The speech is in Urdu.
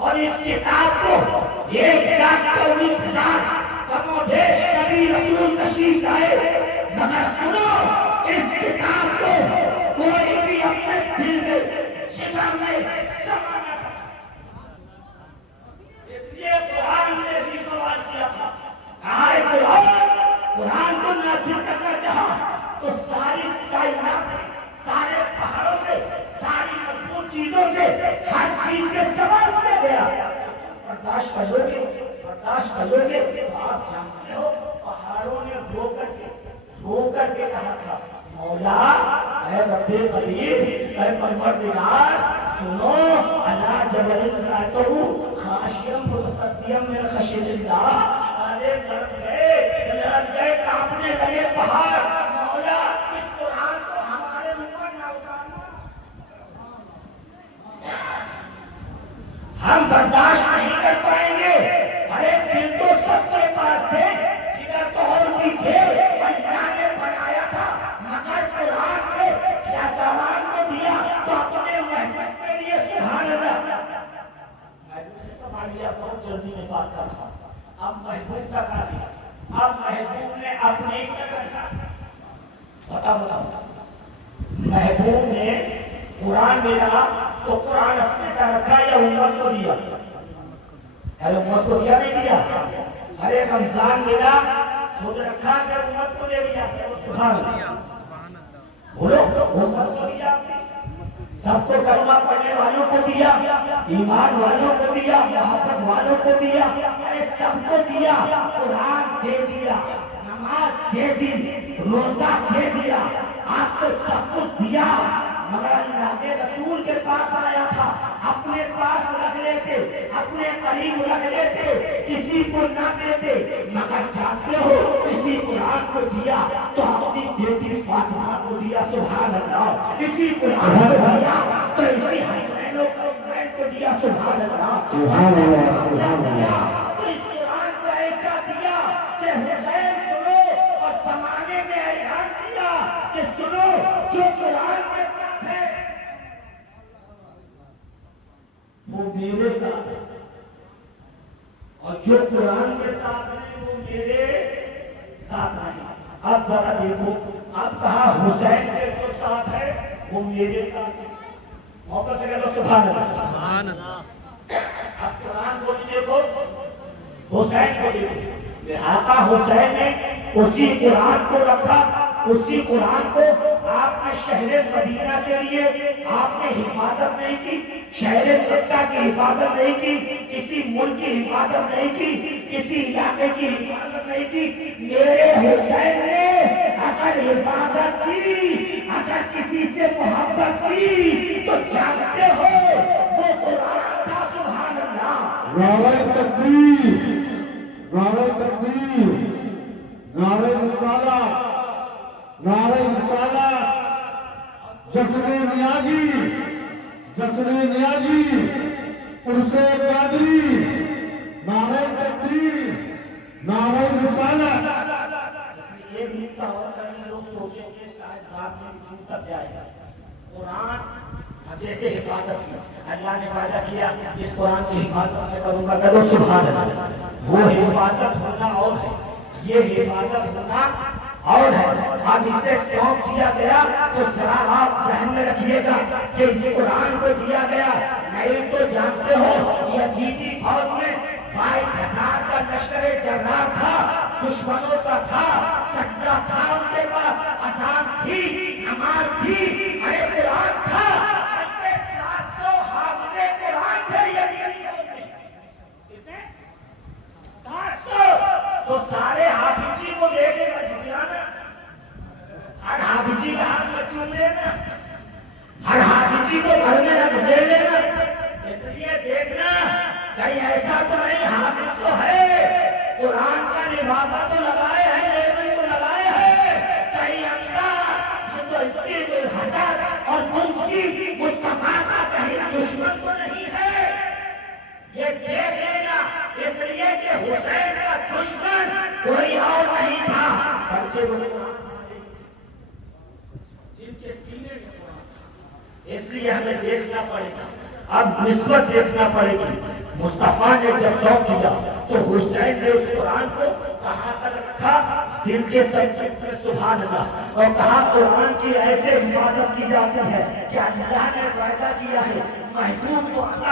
اور اس کتاب کو 1,24,000 کم و بیش نبی رسول تشریف لائے، مگر سنو اس کتاب کو کوئی بھی اپنے دل میں جگر میں سما نہ سکتا۔ اس لیے قرآن نے بھی سوال کیا تھا، کہا ہے قرآن کو نازل کرنا چاہا تو ساری کائنات سارے پہاڑوں سے ساری مضبوط چیزوں سے ہر چیز کے سوال کیا گیا، برداشت کرو گے تو آپ جانتے ہو پہاڑوں نے رو کر کے کہا تھا مولا اے رب قریب اے پروردگار سنو الا جبل رأیتہ خاشعا متصدعا من خشیۃ اللہ، ارے درس گئے کانپنے لگے پہاڑ، مولا اس قرآن کو ہمارے اوپر نہ اتارنا، ہم برداشت نہیں کر پائیں گے۔ ارے دل تو سب کے پاس تھے، جگر تو اور بھی تھے، اللہ نے بنایا تھا، مگر قرآن کو کیا جوان کو دیا تو اپنے محبت کے لیے سبحان اللہ۔ محبوب نے سنبھالیا، بہت جلدی میں بات کر رہا، اب محبوب کا کہا دیا، اب محبوب نے اپنے ہی کر رکھا۔ بتاؤ محبوب نے قرآن ملا تو قرآن اپنے کا رکھا یا امت کو دیا؟ امت کو دیا نہیں دیا؟ ارے رمضان ملا خود رکھا کہ امت کو دے دیا؟ سبحان اللہ، بولو امت کو دیا، سب کو کلمہ پڑھنے والوں کو دیا، ایمان والوں کو دیا، محبت والوں کو دیا، ارے سب کو دیا، قرآن دے دیا، نماز دے دی، روزہ دے دیا، آپ کو سب کچھ دیا، مگر اللہ کے رسول کے پاس آیا تھا، اپنے پاس رکھ لیتے، اپنے قریب رکھ لیتے، کسی کو نہ دیتے، مگر جانتے ہو اسی قرآن کو دیا تو اپنی بیٹی فاطمہ کو دیا، سبحان اللہ، اسی قرآن کو دیا تو اسی حسین و حسین کو دیا، سبحان اللہ، سبحان اللہ، سبحان اللہ، تو اس قرآن کو ایسا دیا کہ حسین سنو، اور زمانے میں اعلان کیا کہ سنو جو قرآن کے ساتھ ہے وہ میرے ساتھ ہے، اور جو قرآن کے ساتھ ہے وہ میرے ساتھ نہیں۔ اب ذرا دیکھو، اب کہا حسین کے جو ساتھ ہے وہ میرے ساتھ ہے، موقع سے کہہ دو سبحان اللہ، سبحان اللہ۔ اب قرآن کو دیکھو، حسین کو دیکھو، لہذا حسین نے اسی قرآن کو رکھا، اسی قرآن کو آپ نے شہر مدینہ کے لیے آپ نے حفاظت نہیں کی، شہر مکہ کی حفاظت نہیں کی، کسی ملک کی حفاظت نہیں کی، کسی علاقے کی حفاظت نہیں کی، میرے حسین نے اگر حفاظت کی، اگر کسی سے محبت کی تو جانتے ہو وہ قرآن تھا، سبحان اللہ، نعرہ تکبیر، نعرہ تکبیر، نعرہ رسالت، نعرہ رسالت، جشن نیازی، جشن نیازی، عرس قادری، نعرہ تکبیر، نعرہ رسالت۔ یہ نکتا اور کہیں لوگ سوچیں کہ شاید بات میں دور تک جائے گا، قرآن جیسے حفاظت کی اللہ نے وعدہ کیا اس قرآن کی حفاظت میں کروں گا، کہو سبحان اللہ، وہ حفاظت ہونا اور ہے، یہ حفاظت ہونا اور ہے۔ اب اسے سونپ دیا گیا تو ذرا آپ ذہن میں رکھیے گا کہ اس قرآن کو دیا گیا، نہیں تو جانتے ہو یزیدی فوج میں 22,000 کا لشکر جرار تھا، دشمنوں کا تھا، سجدہ تھا ان کے پاس، اذان تھی، نماز تھی، ارے قرآن تھا، 700 حافظے قرآن تھے یزیدی فوج میں، کتنے؟ 700، تو سارے حافظی کو دے کے جھوٹیانا، ہر حافظی کا ہاتھ میں چوم لینا، ہر حافظی کو گھر میں رکھ دے لینا، اس لیے دیکھنا کہیں ایسا تو نہیں، حافظ تو ہے، قرآن کا لبادہ تو لگائے ہیں، لیبل تو لگائے ہیں، کہیں اللہ تو اس کی حسد اور بغض کی مصطفیٰ کا کہیں دشمن تو نہیں ہے، یہ دیکھ لینا، اس لیے کہ حسین کا دشمن کوئی اور نہیں تھا بلکہ وہ جن کے سینے میں قرآن تھا، اس لیے ہمیں دیکھنا پڑے گا، اب نسبت دیکھنا پڑے گی، مصطفیٰ نے جب ذوق کیا تو حسین نے اس قرآن کو کہاں تک رکھا؟ دل کے سنجید میں سبحان اللہ، اور کہا قرآن کی ایسے حفاظت کی جاتی ہے کہ اللہ نے وعدہ کیا ہے محبوب کو